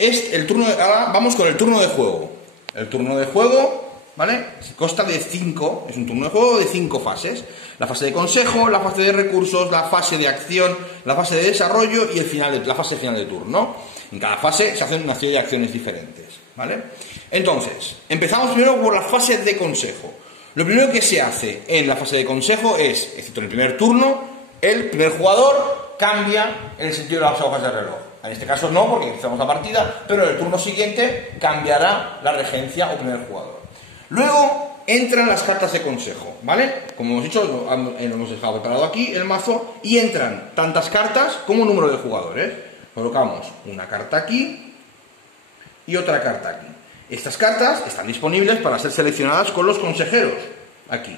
Ahora vamos con el turno de juego. El turno de juego, ¿vale? Consta de 5, es un turno de juego de 5 fases. La fase de consejo, la fase de recursos, la fase de acción, la fase de desarrollo y la fase final de turno. En cada fase se hacen una serie de acciones diferentes, ¿vale? Entonces, empezamos primero por la fase de consejo. Lo primero que se hace en la fase de consejo es, excepto en el primer turno, el primer jugador cambia el sentido de las hojas del reloj. En este caso no, porque iniciamos la partida, pero en el turno siguiente cambiará la regencia o primer jugador. Luego entran las cartas de consejo, ¿vale? Como hemos dicho, lo hemos dejado preparado aquí el mazo y entran tantas cartas como número de jugadores. Colocamos una carta aquí y otra carta aquí. Estas cartas están disponibles para ser seleccionadas con los consejeros, aquí,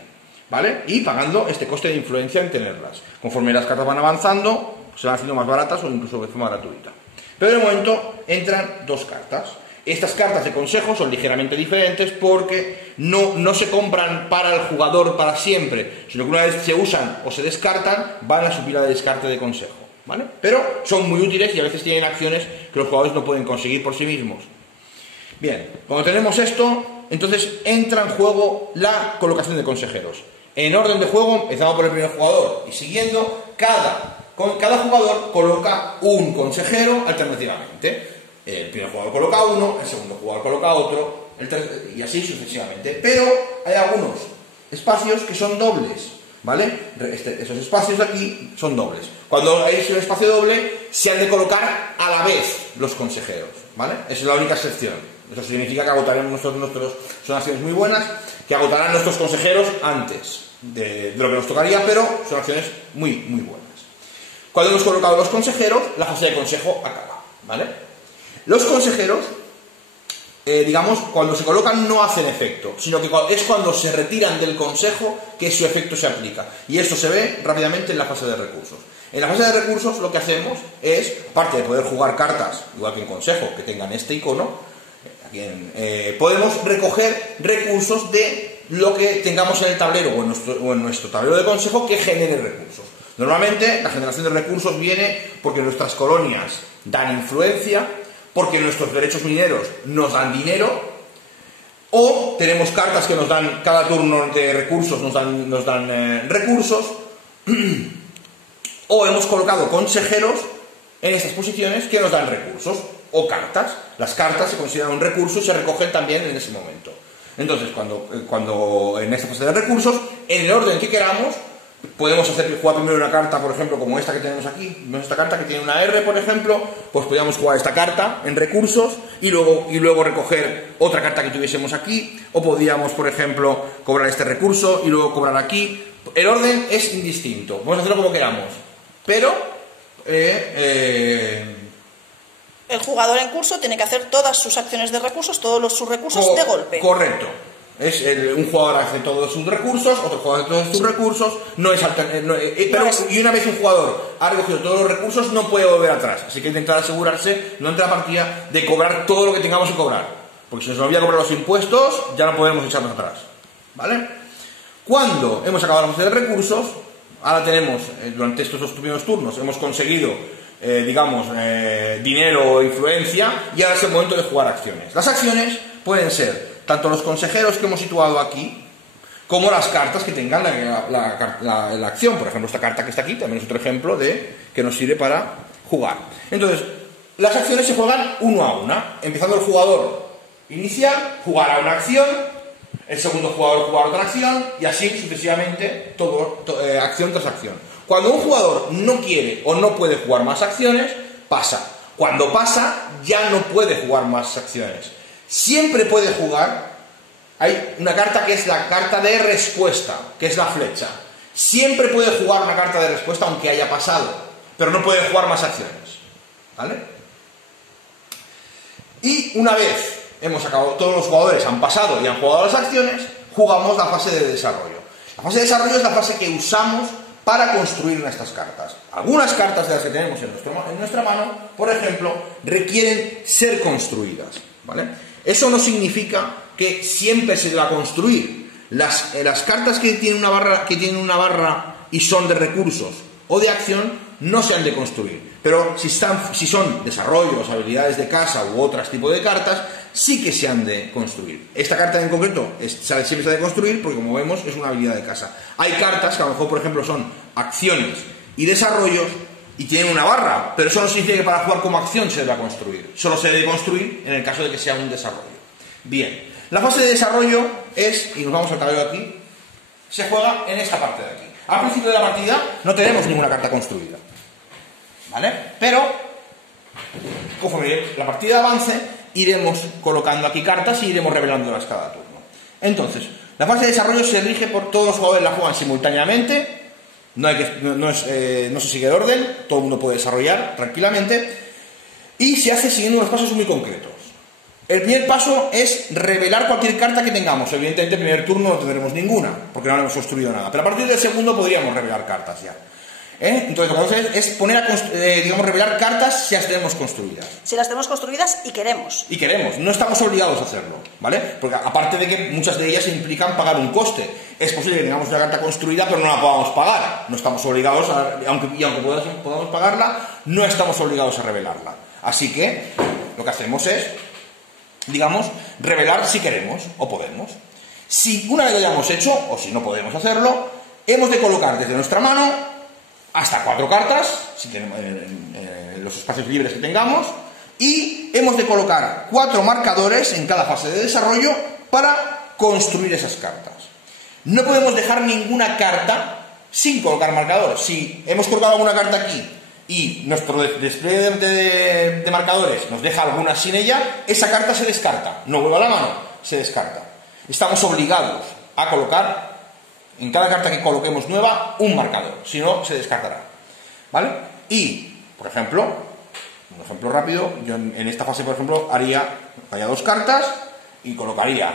¿vale? Y pagando este coste de influencia en tenerlas. Conforme las cartas van avanzando, se van haciendo más baratas o incluso de forma gratuita. Pero de momento entran 2 cartas. Estas cartas de consejo son ligeramente diferentes porque no se compran para el jugador para siempre, sino que una vez se usan o se descartan, van a su pila de descarte de consejo, ¿vale? Pero son muy útiles y a veces tienen acciones que los jugadores no pueden conseguir por sí mismos. Bien, cuando tenemos esto, entonces entra en juego la colocación de consejeros. En orden de juego, empezamos por el primer jugador y siguiendo, cada jugador coloca un consejero alternativamente. El primer jugador coloca uno, el segundo jugador coloca otro, y así sucesivamente. Pero hay algunos espacios que son dobles, ¿vale? Esos espacios de aquí son dobles. Cuando hay un espacio doble, se han de colocar a la vez los consejeros, ¿vale? Esa es la única excepción. Eso significa que agotaremos son acciones muy buenas, que agotarán nuestros consejeros antes de lo que nos tocaría, pero son acciones muy, muy buenas. Cuando hemos colocado los consejeros, la fase de consejo acaba, ¿vale? Los consejeros, digamos, cuando se colocan no hacen efecto, sino que es cuando se retiran del consejo que su efecto se aplica. Y esto se ve rápidamente en la fase de recursos. En la fase de recursos lo que hacemos es, aparte de poder jugar cartas, igual que en consejo, que tengan este icono, podemos recoger recursos de lo que tengamos en el tablero o en nuestro tablero de consejo que genere recursos. Normalmente la generación de recursos viene porque nuestras colonias dan influencia, porque nuestros derechos mineros nos dan dinero, o tenemos cartas que nos dan, cada turno de recursos nos dan recursos, o hemos colocado consejeros en estas posiciones que nos dan recursos, o cartas. Las cartas se consideran un recurso y se recogen también en ese momento. Entonces, cuando en esta fase de recursos, en el orden que queramos, podemos jugar primero una carta, por ejemplo, como esta que tenemos aquí. Esta carta que tiene una R, por ejemplo, pues podríamos jugar esta carta en recursos y luego recoger otra carta que tuviésemos aquí, o podríamos, por ejemplo, cobrar este recurso y luego cobrar aquí. El orden es indistinto, podemos hacerlo como queramos, pero el jugador en curso tiene que hacer todas sus acciones de recursos, todos sus recursos de golpe. Correcto. Un jugador hace todos sus recursos, otro jugador hace todos sus recursos, y una vez un jugador ha recogido todos los recursos, no puede volver atrás. Así que intentar asegurarse, durante la partida, de cobrar todo lo que tengamos que cobrar. Porque si nos olvida cobrar los impuestos, ya no podemos echarnos atrás, ¿vale? Cuando hemos acabado la fase de recursos, ahora tenemos, durante estos 2 primeros turnos, hemos conseguido, dinero o influencia, y ahora es el momento de jugar acciones. Las acciones pueden ser tanto los consejeros que hemos situado aquí, como las cartas que tengan la acción. Por ejemplo, esta carta que está aquí también es otro ejemplo que nos sirve para jugar. Entonces, las acciones se juegan uno a una. Empezando el jugador inicial, jugará una acción, el segundo jugador jugará otra acción, y así sucesivamente, acción tras acción. Cuando un jugador no quiere o no puede jugar más acciones, pasa. Cuando pasa, ya no puede jugar más acciones. Siempre puede jugar. Hay una carta que es la carta de respuesta, que es la flecha. Siempre puede jugar una carta de respuesta aunque haya pasado, pero no puede jugar más acciones, ¿vale? Y una vez hemos acabado, todos los jugadores han pasado y han jugado las acciones, jugamos la fase de desarrollo. La fase de desarrollo es la fase que usamos para construir nuestras cartas. Algunas cartas de las que tenemos en nuestra mano, por ejemplo, requieren ser construidas, ¿vale? Eso no significa que siempre se va a construir. Las cartas que tienen una barra y son de recursos o de acción no se han de construir. Pero si son desarrollos, habilidades de casa u otros tipos de cartas, sí que se han de construir. Esta carta en concreto siempre se ha de construir porque, como vemos, es una habilidad de casa. Hay cartas que a lo mejor, por ejemplo, son acciones y desarrollos y tienen una barra, pero eso no significa que para jugar como acción se deba construir. Solo se debe construir en el caso de que sea un desarrollo. Bien, la fase de desarrollo es, y nos vamos al tablero aquí, se juega en esta parte de aquí. Al principio de la partida no tenemos ninguna carta construida, ¿vale? Pero, conforme la partida avance, iremos colocando aquí cartas y iremos revelándolas cada turno. Entonces, la fase de desarrollo se rige por todos los jugadores, la juegan simultáneamente, no se sigue el orden, todo el mundo puede desarrollar tranquilamente, y se hace siguiendo unos pasos muy concretos. El primer paso es revelar cualquier carta que tengamos. Evidentemente, el primer turno no tendremos ninguna, porque no hemos construido nada. Pero a partir del segundo podríamos revelar cartas ya. Entonces, lo que vamos a hacer es poner revelar cartas si las tenemos construidas. Si las tenemos construidas y queremos. Y queremos. No estamos obligados a hacerlo, ¿vale? Porque aparte de que muchas de ellas implican pagar un coste. Es posible que tengamos una carta construida, pero no la podamos pagar. No estamos obligados aunque podamos pagarla, no estamos obligados a revelarla. Así que, lo que hacemos es, revelar si queremos o podemos. Si una vez lo hayamos hecho, o si no podemos hacerlo, hemos de colocar desde nuestra mano hasta 4 cartas, si tenemos los espacios libres que tengamos, y hemos de colocar 4 marcadores en cada fase de desarrollo para construir esas cartas. No podemos dejar ninguna carta sin colocar marcadores. Si hemos colocado alguna carta aquí y nuestro despliegue de marcadores nos deja alguna sin ella, esa carta se descarta, no vuelve a la mano, se descarta. Estamos obligados a colocar en cada carta que coloquemos nueva un marcador, si no se descartará, ¿vale? Y, por ejemplo, un ejemplo rápido, yo en esta fase, por ejemplo, haría 2 cartas y colocaría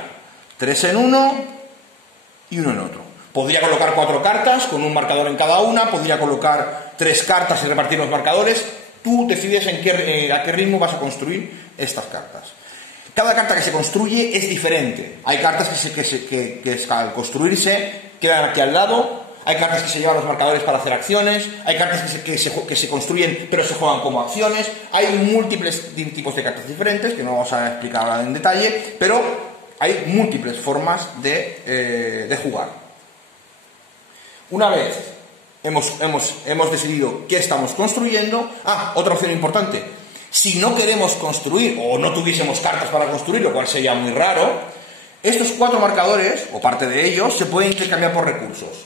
3 en uno y 1 en otro. Podría colocar 4 cartas con un marcador en cada una, podría colocar 3 cartas y repartir los marcadores. Tú decides a qué ritmo vas a construir estas cartas. Cada carta que se construye es diferente. Hay cartas que al construirse quedan aquí al lado, hay cartas que se llevan los marcadores para hacer acciones, hay cartas que se construyen pero se juegan como acciones, hay múltiples tipos de cartas diferentes que no vamos a explicar ahora en detalle, pero hay múltiples formas de jugar. Una vez hemos decidido qué estamos construyendo, otra opción importante, si no queremos construir o no tuviésemos cartas para construir, lo cual sería muy raro, estos 4 marcadores, o parte de ellos, se pueden intercambiar por recursos,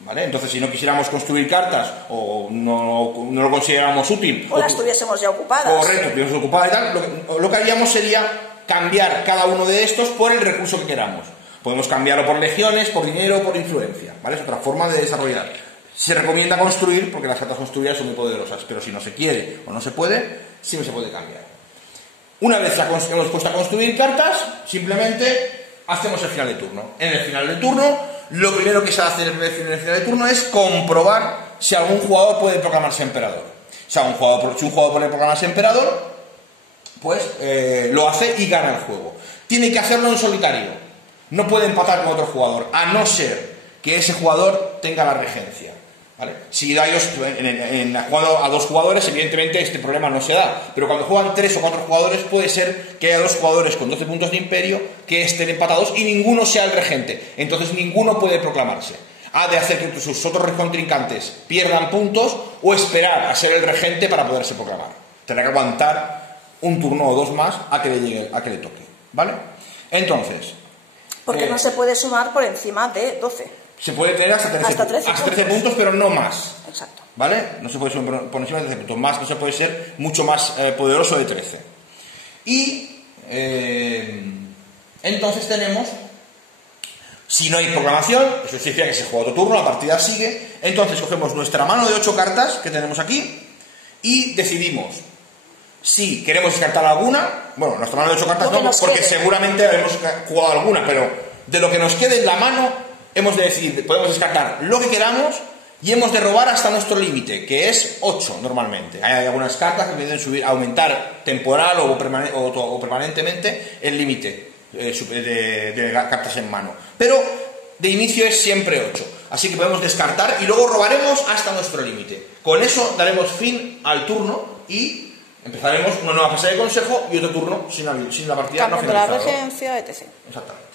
¿vale? Entonces, si no quisiéramos construir cartas o no lo consideráramos útil, o las tuviésemos ya ocupadas, correcto, tuviésemos ocupadas y tal, lo que haríamos sería cambiar cada uno de estos por el recurso que queramos. Podemos cambiarlo por legiones, por dinero, por influencia, ¿vale? Es otra forma de desarrollar. Se recomienda construir porque las cartas construidas son muy poderosas, pero si no se quiere o no se puede, sí no se puede cambiar. Una vez hemos puesto a construir cartas, simplemente hacemos el final de turno. En el final de turno, lo primero que se hace en el final de turno es comprobar si algún jugador puede proclamarse emperador. Si un jugador puede proclamarse emperador, pues lo hace y gana el juego. Tiene que hacerlo en solitario. No puede empatar con otro jugador, a no ser que ese jugador tenga la regencia, ¿vale? Si jugado a 2 jugadores, evidentemente este problema no se da, pero cuando juegan 3 o 4 jugadores puede ser que haya 2 jugadores con 12 puntos de imperio que estén empatados y ninguno sea el regente, entonces ninguno puede proclamarse. Ha de hacer que sus otros contrincantes pierdan puntos o esperar a ser el regente para poderse proclamar. Tendrá que aguantar un turno o 2 más a que le toque, ¿vale? Entonces, porque no se puede sumar por encima de 12. Se puede tener hasta 13 puntos, pero no más. Exacto. ¿Vale? No se puede sumar por encima de 13 puntos. Más no se puede ser mucho más poderoso de 13. Y entonces tenemos, si no hay proclamación, eso significa que se juega otro turno, la partida sigue. Entonces cogemos nuestra mano de 8 cartas que tenemos aquí y decidimos si queremos descartar alguna. Bueno, nuestra mano de 8 cartas no, porque seguramente habremos jugado alguna, pero de lo que nos quede en la mano hemos de decidir, podemos descartar lo que queramos y hemos de robar hasta nuestro límite, que es 8 normalmente. Hay algunas cartas que pueden aumentar temporal o permanentemente el límite de cartas en mano, pero de inicio es siempre 8. Así que podemos descartar y luego robaremos hasta nuestro límite. Con eso daremos fin al turno y empezaremos una nueva fase de consejo y otro turno sin la partida no Cambiando la finalizado. regencia, etc. Exactamente.